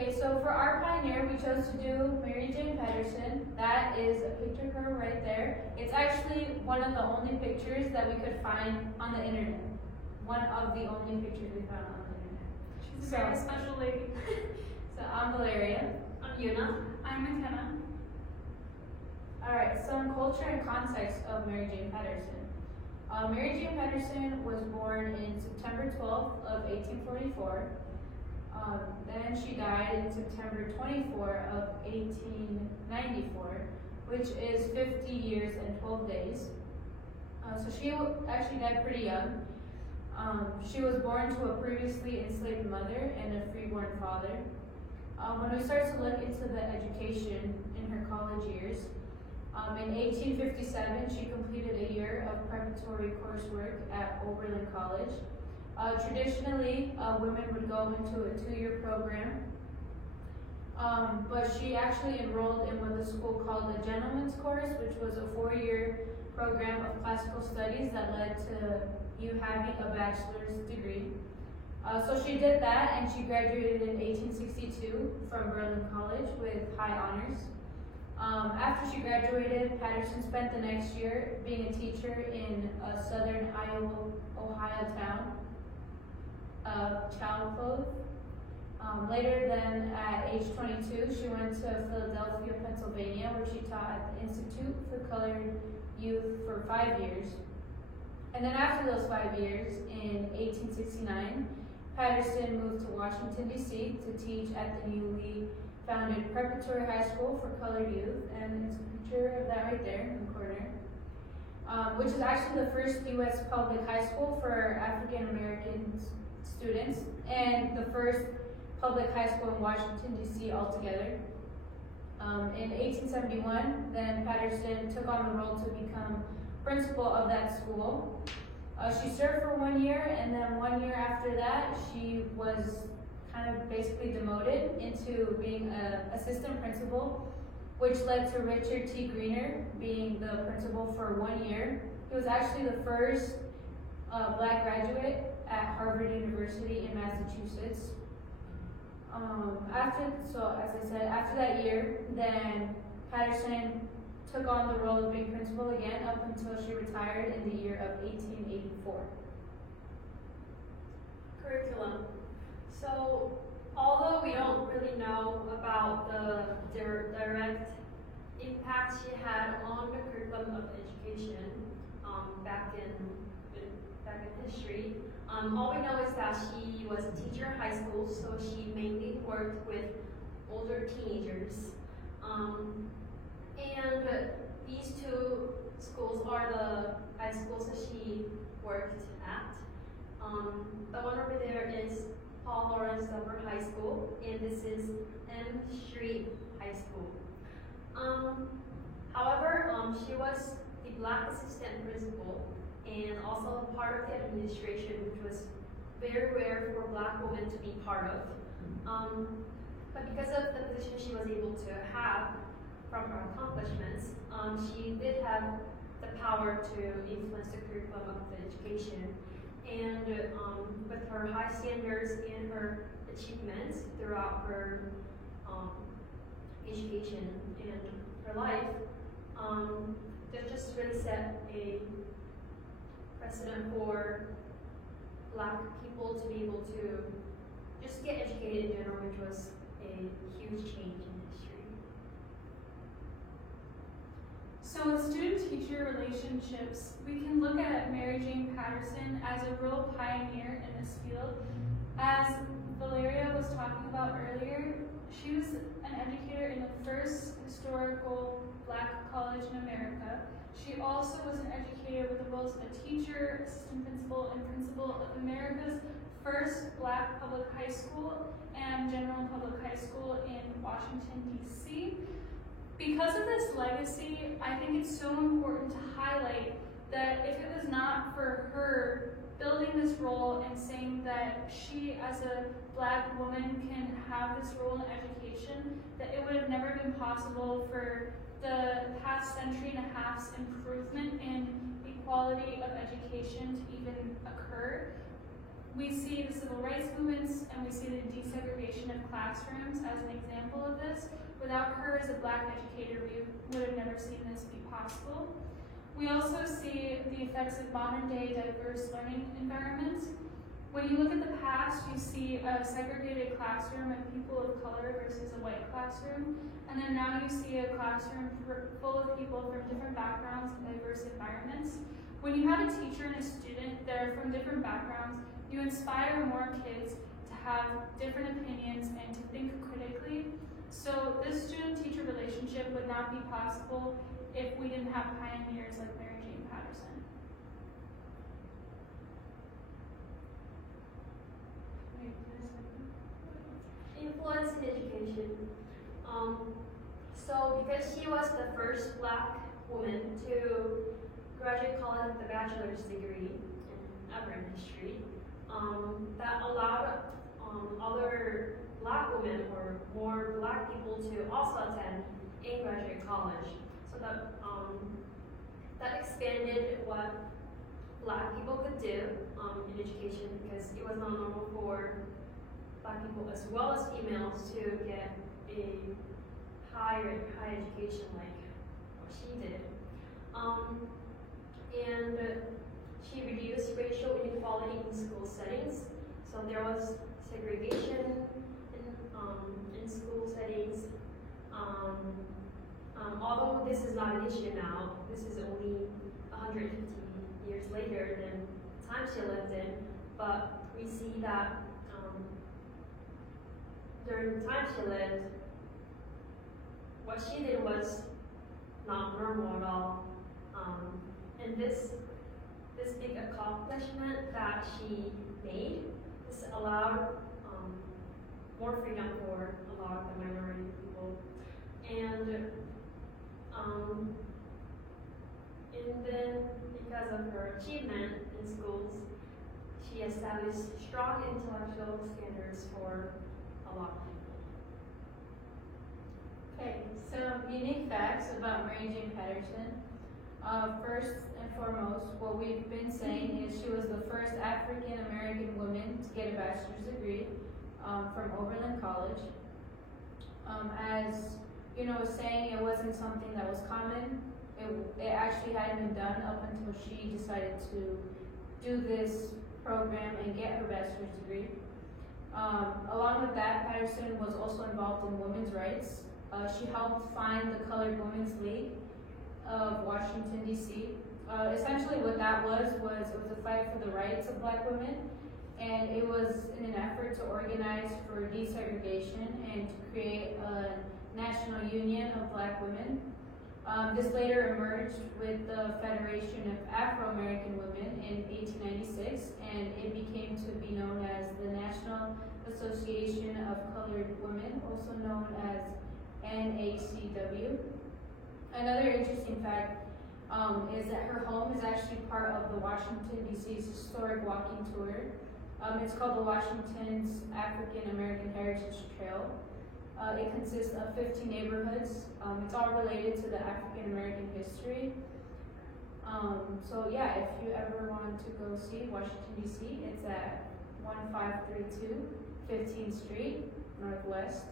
Okay, so for our pioneer, we chose to do Mary Jane Patterson. That is a picture of her right there. It's actually one of the only pictures that we could find on the internet. One of the only pictures we found on the internet. She's a very special lady. So I'm Valeria. I'm Yuna. I'm McKenna. Alright, some culture and context of Mary Jane Patterson. Mary Jane Patterson was born in September 12th of 1844. Then she died in September 24 of 1894, which is 50 years and 12 days. So she actually died pretty young. She was born to a previously enslaved mother and a freeborn father. When we start to look into the education in her college years, in 1857 she completed a year of preparatory coursework at Oberlin College. Traditionally, women would go into a 2-year program, but she actually enrolled in what the school called the Gentleman's Course, which was a 4-year program of classical studies that led to you having a bachelor's degree. So she did that, and she graduated in 1862 from Berlin College with high honors. After she graduated, Patterson spent the next year being a teacher in a southern Ohio town of Chalclove. Later then, at age 22, she went to Philadelphia, Pennsylvania, where she taught at the Institute for Colored Youth for 5 years. And then after those 5 years, in 1869, Patterson moved to Washington, D.C. to teach at the newly founded Preparatory High School for Colored Youth, and it's a picture of that right there in the corner, which is actually the first U.S. public high school for African American students, and the first public high school in Washington, D.C. altogether. In 1871, then Patterson took on the role to become principal of that school. She served for 1 year, and then 1 year after that, she was kind of basically demoted into being an assistant principal, which led to Richard T. Greener being the principal for 1 year. He was actually the first black graduate at Harvard University in Massachusetts. After that year, then Patterson took on the role of being principal again up until she retired in the year of 1884. Curriculum. So, although we don't really know about the direct impact she had on the curriculum of education back in history, all we know is that she was a teacher in high school, so she mainly worked with older teenagers. And these two schools are the high schools that she worked at. The one over there is Paul Laurence Dunbar High School, and this is M Street High School. However, she was the black assistant principal and also part of the administration, which was very rare for black women to be part of. But because of the position she was able to have from her accomplishments, she did have the power to influence the curriculum of the education. And with her high standards and her achievements throughout her education and her life, that just really set a precedent for black people to be able to just get educated in general, which was a huge change in history. So with student-teacher relationships, we can look at Mary Jane Patterson as a real pioneer in this field. As Valeria was talking about earlier, she was an educator in the first historical black college in America. She also was an educator with the roles of a teacher, assistant principal, and principal of America's first black public high school and general public high school in Washington, D.C. Because of this legacy, I think it's so important to highlight that if it was not for her building this role and saying that she, as a black woman, can have this role in education, that it would have never been possible for the past century and a half's improvement in equality of education to even occur. We see the civil rights movements and we see the desegregation of class classrooms as an example of this. Without her as a Black educator, we would have never seen this be possible. We also see the effects of modern day diverse learning environments. When you look at the past, you see a segregated classroom of people of color versus a white classroom. And then now you see a classroom full of people from different backgrounds and diverse environments. When you have a teacher and a student that are from different backgrounds, you inspire more kids to have different opinions and to think critically. So this student-teacher relationship would not be possible if we didn't have pioneers like Mary Jane Patterson. Influence in education. So because she was the first Black woman to graduate college with a bachelor's degree in urban history, that allowed other Black women or more Black people to also attend a graduate college. So that expanded what Black people could do in education, because it was not normal for Black people as well as females to get a high education like what she did. And she reduced racial inequality in school settings. So there was segregation in school settings. Although this is not an issue now, this is only 150 years later than the time she lived in, but we see that during the time she lived, what she did was not normal at all. And this big accomplishment that she made, this allowed more freedom for a lot of the minority people. And then because of her achievement in schools, she established strong intellectual standards for a lot of people. Okay, some unique facts about Mary Jane Patterson. First and foremost, what we've been saying is she was the first African American woman to get a bachelor's degree from Oberlin College. As you know, was saying, it wasn't something that was common. It actually hadn't been done up until she decided to do this program and get her bachelor's degree. Along with that, Patterson was also involved in women's rights. She helped find the Colored Women's League of Washington, D.C. Essentially what that was it was a fight for the rights of Black women, and it was in an effort to organize for desegregation and to create a national union of Black women. This later emerged with the Federation of Afro-American Women in 1896, and it became to be known as the National Association of Colored Women, also known as NACW. Another interesting fact is that her home is actually part of the Washington, D.C.'s historic walking tour. It's called the Washington's African American Heritage Trail. It consists of 15 neighborhoods. It's all related to the African American history. So yeah, if you ever want to go see Washington, D.C., it's at 1532 15th Street, Northwest.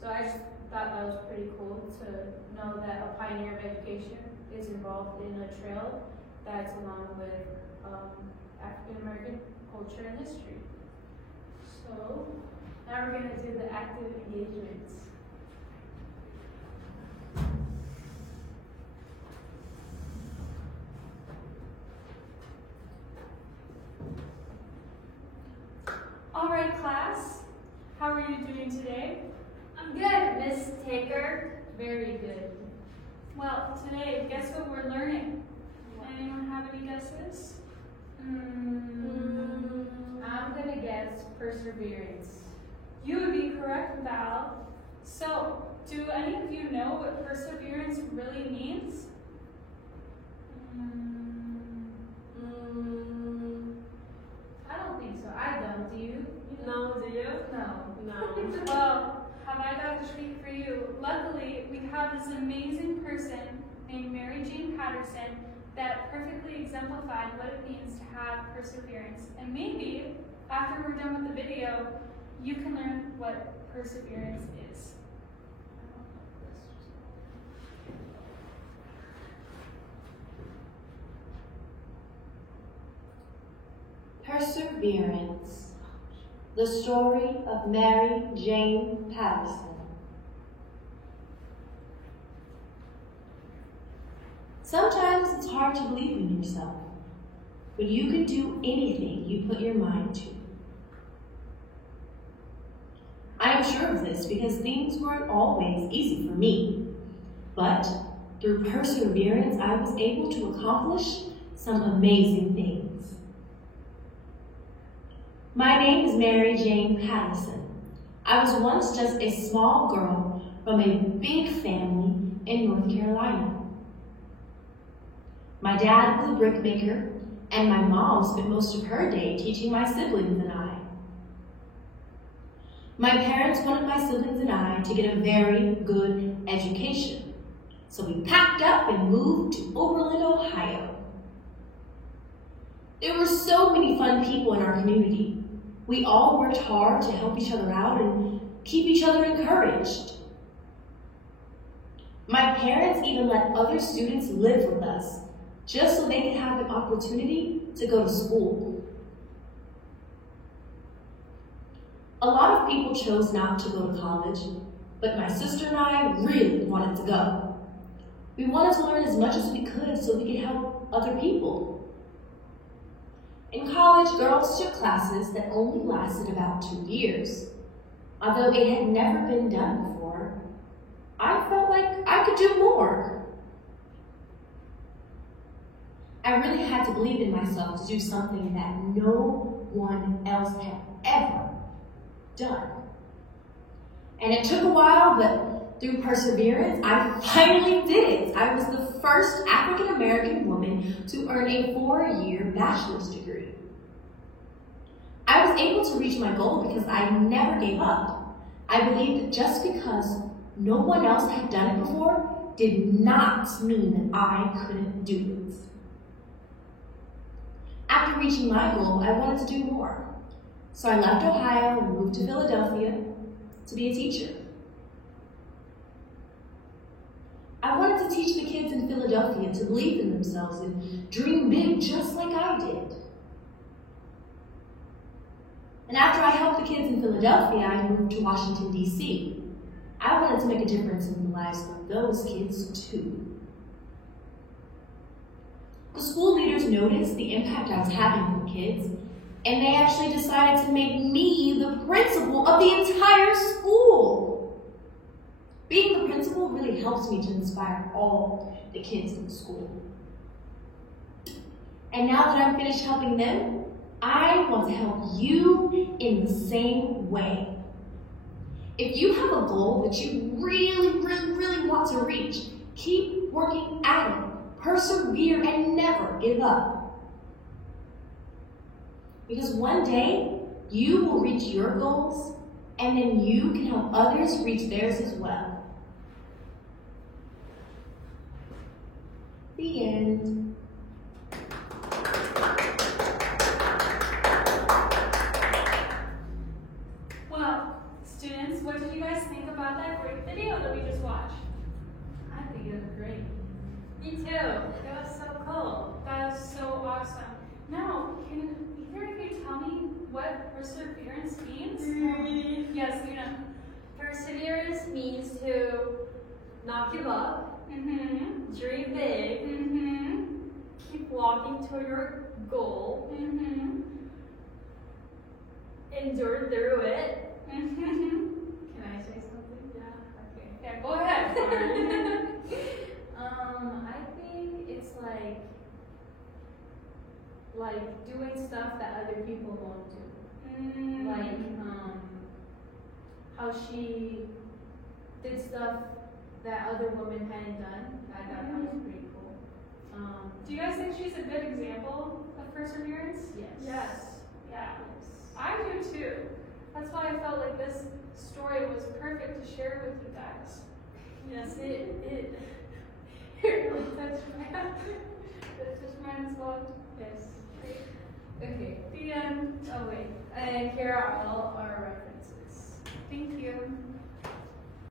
So I just thought that was pretty cool to know that a pioneer of education is involved in a trail that's along with African American culture and history. So now we're going to do the active engagements. All right, class, how are you doing today? I'm good, Miss Taker. Very good. Well, today, guess what we're learning? Anyone have any guesses? I'm going to guess perseverance. You would be correct, Val. So, do any of you know what perseverance really means? I don't think so. I don't. Do you? No, do you? No. Well, have I got a treat for you? Luckily, we have this amazing person named Mary Jane Patterson that perfectly exemplified what it means to have perseverance. And maybe, after we're done with the video, you can learn what perseverance is. Perseverance, the story of Mary Jane Patterson. Sometimes it's hard to believe in yourself when you can do anything you put your mind to. I am sure of this because things weren't always easy for me, but through perseverance, I was able to accomplish some amazing things. My name is Mary Jane Patterson. I was once just a small girl from a big family in North Carolina. My dad was a brickmaker, and my mom spent most of her day teaching my siblings and I. My parents wanted my siblings and I to get a very good education, so we packed up and moved to Oberlin, Ohio. There were so many fun people in our community. We all worked hard to help each other out and keep each other encouraged. My parents even let other students live with us, just so they could have an opportunity to go to school. A lot of people chose not to go to college, but my sister and I really wanted to go. We wanted to learn as much as we could so we could help other people. In college, girls took classes that only lasted about 2 years. Although it had never been done before, I felt like I could do more. I really had to believe in myself to do something that no one else had ever done. And it took a while, but through perseverance, I finally did it. I was the first African American woman to earn a 4-year bachelor's degree. I was able to reach my goal because I never gave up. I believed that just because no one else had done it before did not mean that I couldn't do it. After reaching my goal, I wanted to do more. So I left Ohio and moved to Philadelphia to be a teacher. I wanted to teach the kids in Philadelphia to believe in themselves and dream big just like I did. And after I helped the kids in Philadelphia, I moved to Washington, D.C. I wanted to make a difference in the lives of those kids too. The school leaders noticed the impact I was having on the kids, and they actually decided to make me the principal of the entire school. Being the principal really helps me to inspire all the kids in the school. And now that I'm finished helping them, I want to help you in the same way. If you have a goal that you really want to reach, keep working at it. Persevere and never give up. Because one day, you will reach your goals, and then you can help others reach theirs as well. The end. Well, students, what did you guys think about that great video that we just watched? I think it was great. Me too. It was so cool. That is so awesome. Now, can either of you tell me what perseverance means? Yes, you know. Perseverance means to not give up, dream big, keep walking toward your goal, endure through it. Can I say something? Yeah. Okay. Yeah, go ahead. I think it's like doing stuff that other people won't do. Like how she did stuff that other women hadn't done. I thought that was pretty cool. Do you guys think she's a good example of perseverance? Yes. Yeah. I do too. That's why I felt like this story was perfect to share with you guys. Yes, it Really touched mine as well. Yes. Okay. The end. Oh wait. And here are all our references. Thank you.